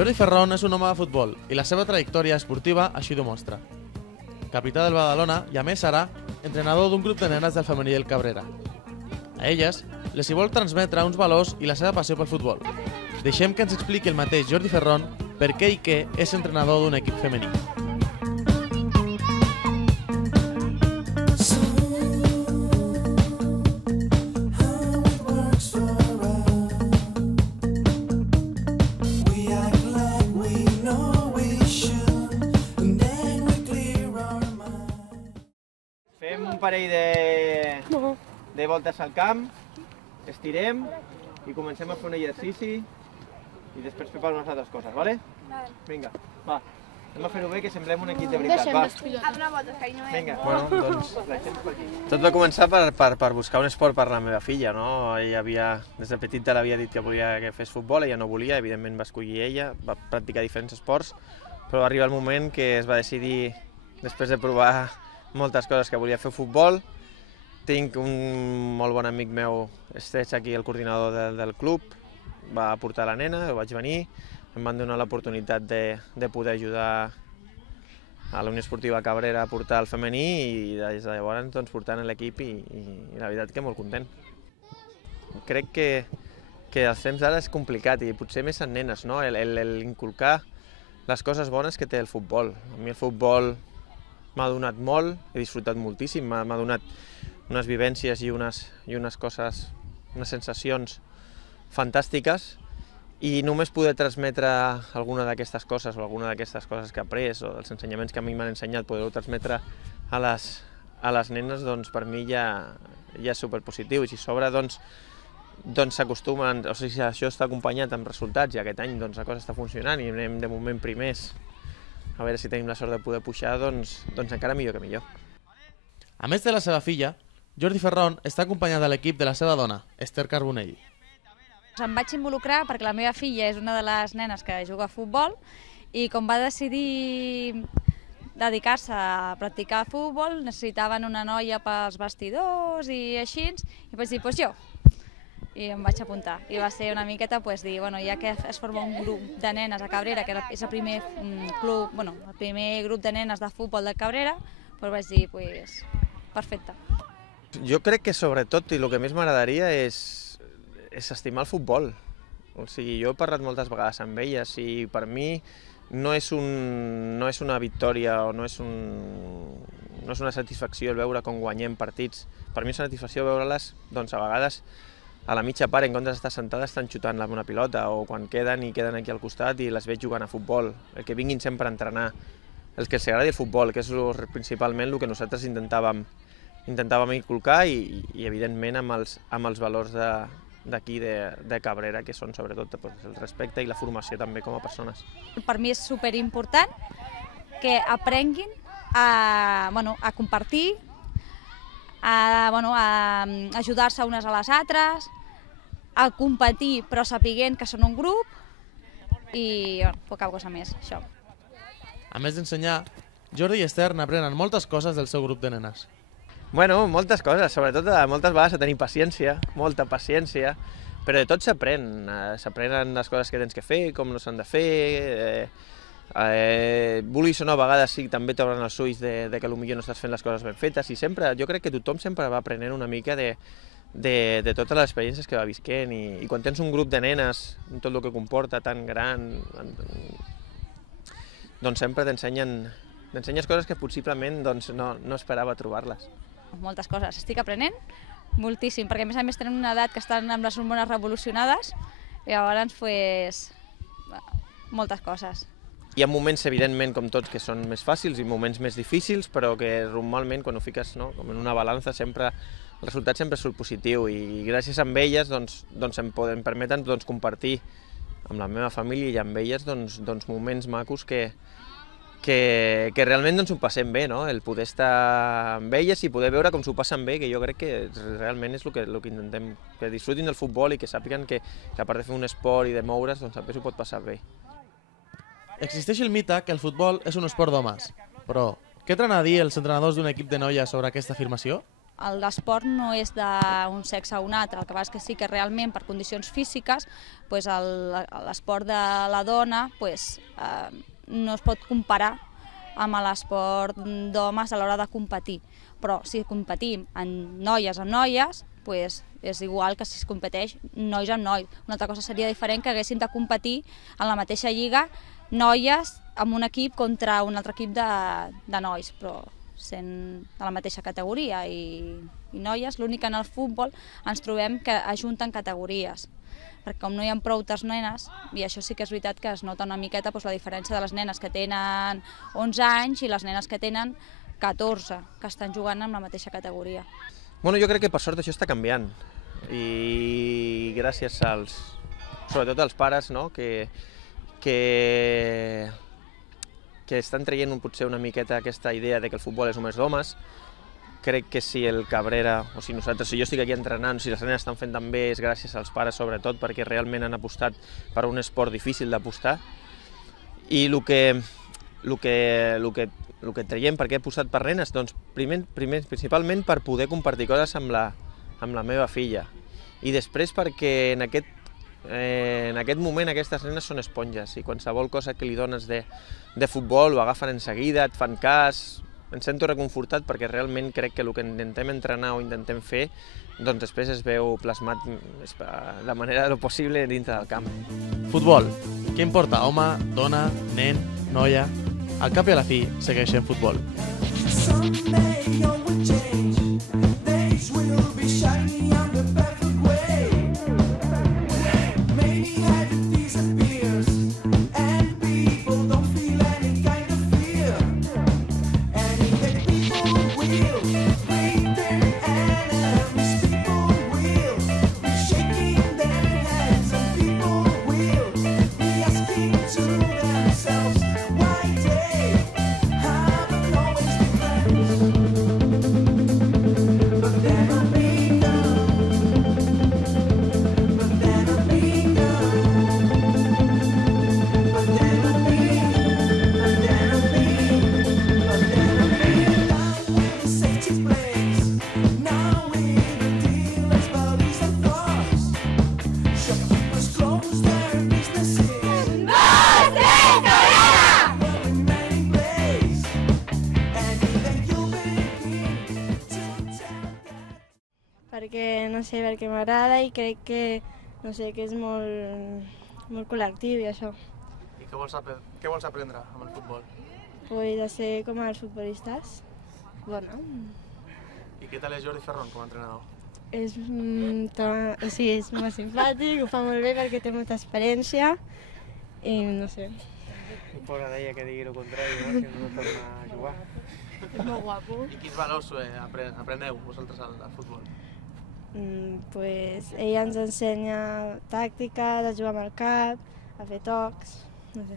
Jordi Ferrón és un home de futbol i la seva trajectòria esportiva així ho demostra. Capità del Badalona i a més serà entrenador d'un grup de nenes del femení del Cabrera. A elles les hi vol transmetre uns valors i la seva passió pel futbol. Deixem que ens expliqui el mateix Jordi Ferrón per què i què és entrenador d'un equip femení. Fem un parell de voltes al camp, estirem i comencem a fer un exercici i després preparem unes altres coses, vale? Vinga, va. Anem a fer-ho bé, que semblem un equip de veritat, va. Vinga, bueno, doncs per aquí. Tot va començar per buscar un esport per la meva filla, no? Des de petita l'havia dit que volia que fes futbol, ella no volia, evidentment va escollir ella, va practicar diferents esports, però va arribar el moment que es va decidir, després de provar moltes coses, que volia fer futbol. Tinc un molt bon amic meu, Estreig, aquí el coordinador del club, va portar la nena, jo vaig venir, em van donar l'oportunitat de poder ajudar a la Unió Esportiva Cabrera a portar el femení i des de llavors doncs, portant l'equip i la veritat que molt content. Crec que els temps d'ara és complicat i potser més en nenes, no? Inculcar les coses bones que té el futbol. A mi el futbol m'ha donat molt, he disfrutat moltíssim, m'ha donat unes vivències i unes coses, unes sensacions fantàstiques i només poder transmetre alguna d'aquestes coses o alguna d'aquestes coses que he après o els ensenyaments que a mi m'han ensenyat, poder-ho transmetre a les nenes, doncs per mi ja és superpositiu i si sobre doncs s'acostumen, o sigui, això està acompanyat amb resultats i aquest any doncs la cosa està funcionant i anem de moment primers. A veure si tenim la sort de poder pujar, doncs encara millor que millor. A més de la seva filla, Jordi Ferrón està acompanyat de l'equip de la seva dona, Esther Carbonell. Em vaig involucrar perquè la meva filla és una de les nenes que juga a futbol i com va decidir dedicar-se a practicar futbol necessitaven una noia pels vestidors i així, i vaig dir, doncs jo. I em vaig apuntar. I va ser una miqueta dir, ja que es forma un grup de nenes a Cabrera, que és el primer club, el primer grup de nenes de futbol de Cabrera, doncs vaig dir, perfecte. Jo crec que sobretot, i el que més m'agradaria és estimar el futbol. O sigui, jo he parlat moltes vegades amb elles i per mi no és una victòria o no és una satisfacció el veure com guanyem partits. Per mi és una satisfacció veure-les, doncs a vegades, a la mitja part, en comptes d'estar sentades, estan xutant amb una pilota, o quan queden aquí al costat i les veig jugant a futbol, el que vinguin sempre a entrenar, el que els agradi el futbol, que és principalment el que nosaltres intentàvem inculcar i evidentment amb els valors d'aquí de Cabrera, que són sobretot el respecte i la formació també com a persones. Per mi és superimportant que aprenguin a compartir, a ajudar-se unes a les altres, a competir però sapiguent que són un grup i poca cosa més, això. A més d'ensenyar, Jordi i Esther n'aprenen moltes coses del seu grup de nenes. Bueno, moltes coses, sobretot moltes vegades a tenir paciència, molta paciència, però de tot s'aprèn. S'aprenen les coses que tens que fer, com no s'han de fer. Vulguis o no, a vegades sí, també t'obren els ulls que potser no estàs fent les coses ben fetes i sempre, jo crec que tothom sempre va aprenent una mica de totes les experiències que va visquent i quan tens un grup de nenes, tot el que comporta tan gran, doncs sempre t'ensenyes coses que possiblement no esperava trobar-les. Moltes coses, estic aprenent moltíssim, perquè a més tenen una edat que estan amb les hormones revolucionades i llavors, moltes coses. Hi ha moments, evidentment, com tots, que són més fàcils i moments més difícils, però que normalment, quan ho fiques com en una balança, sempre el resultat sempre surt positiu i gràcies a elles em permeten compartir amb la meva família i amb elles moments macos que realment ho passem bé, no? El poder estar amb elles i poder veure com s'ho passen bé, que jo crec que realment és el que intentem, que disfrutin del futbol i que sàpiguen que a part de fer un esport i de moure's, també s'ho pot passar bé. Existeix el mite que el futbol és un esport d'homes, però què tenen a dir els entrenadors d'un equip de noies sobre aquesta afirmació? l'esport no és d'un sexe a un altre, el que passa és que sí que realment per condicions físiques l'esport de la dona no es pot comparar amb l'esport d'homes a l'hora de competir, però si competim amb noies, és igual que si es competeix nois amb nois. Una altra cosa seria diferent que haguessin de competir en la mateixa lliga noies amb un equip contra un altre equip de nois, però sent de la mateixa categoria i noies, l'únic que en el futbol ens trobem que ajunten categories, perquè com no hi ha prou nenes, i això sí que és veritat que es nota una miqueta la diferència de les nenes que tenen 11 anys i les nenes que tenen 14, que estan jugant en la mateixa categoria. Bueno, jo crec que per sort això està canviant i gràcies sobretot als pares, no? que estan traient potser una miqueta aquesta idea de que el futbol és només d'homes. Crec que si el Cabrera, o si nosaltres, si jo estic aquí entrenant, si les nenes estan fent tan bé, és gràcies als pares sobretot, perquè realment han apostat per un esport difícil d'apostar. I el que traiem, per què he apostat per nenes? Doncs principalment per poder compartir coses amb la meva filla. I després perquè en aquest moment aquestes nenes són esponges i qualsevol cosa que li dones de futbol ho agafen en seguida, et fan cas. Em sento reconfortat perquè realment crec que el que intentem entrenar o intentem fer doncs després es veu plasmat de manera de lo possible dintre del camp. Futbol. Què importa? Home, dona, nen, noia... Al cap i a la fi, segueix sent futbol. Perquè m'agrada i crec que, no sé, que és molt col·lectiu i això. I què vols aprendre amb el futbol? Pues a ser com els futbolistes. Bueno. I què tal és Jordi Ferrón com a entrenador? És molt simpàtic, ho fa molt bé perquè té molta experiència i no sé. I pobra d'ella que digui el contrari, no? Si no torna a jugar. És molt guapo. I quins valors apreneu vosaltres al futbol? Pues ella ens ensenya tàctiques, a jugar amb el cap, a fer tocs, no sé.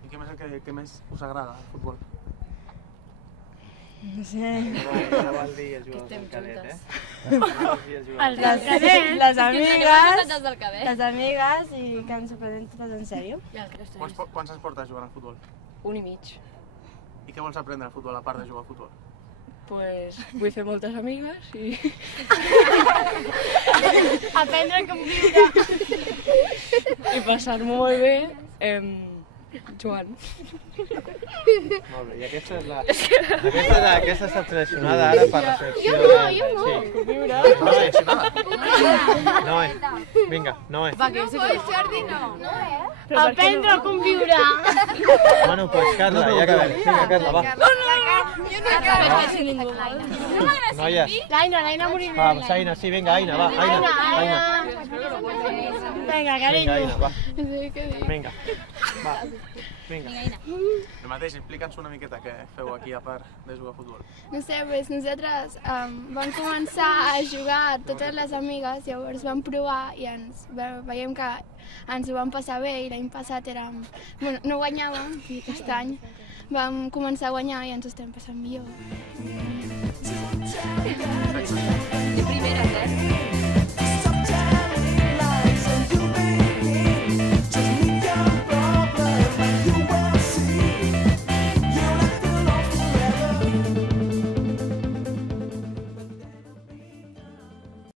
I què més us agrada al futbol? No sé. No val dir els jugadors del cadet, Les amigues i que ens ho prenem totes en sèrio. Quants anys portes jugant al futbol? 1 i mig. I què vols aprendre al futbol a part de jugar al futbol? Pues vull fer moltes amigues i... Aprendre a conviure. I passar-m'ho molt bé jugant. Molt bé, i aquesta és la seleccionada ara per la selecció de... No, seleccionada? Noé, vinga, Noé. Jordi, no. Aprendre a conviure. Bueno, pues Carla, ja acabem. Vinga, Carla, va. Noies. L'Aina morir bé. Va, Aina, sí, vinga, Aina, va. Aina. Vinga, Vinga, Aina, va. Vinga. Va. Vinga. El mateix, explica'ns una miqueta què feu aquí a part de jugar a futbol. No sé, pues nosaltres vam començar a jugar totes les amigues, llavors vam provar i veiem que ens ho vam passar bé i l'any passat no guanyàvem i aquest any vam començar a guanyar i ens ho estem passant millor. De primeres,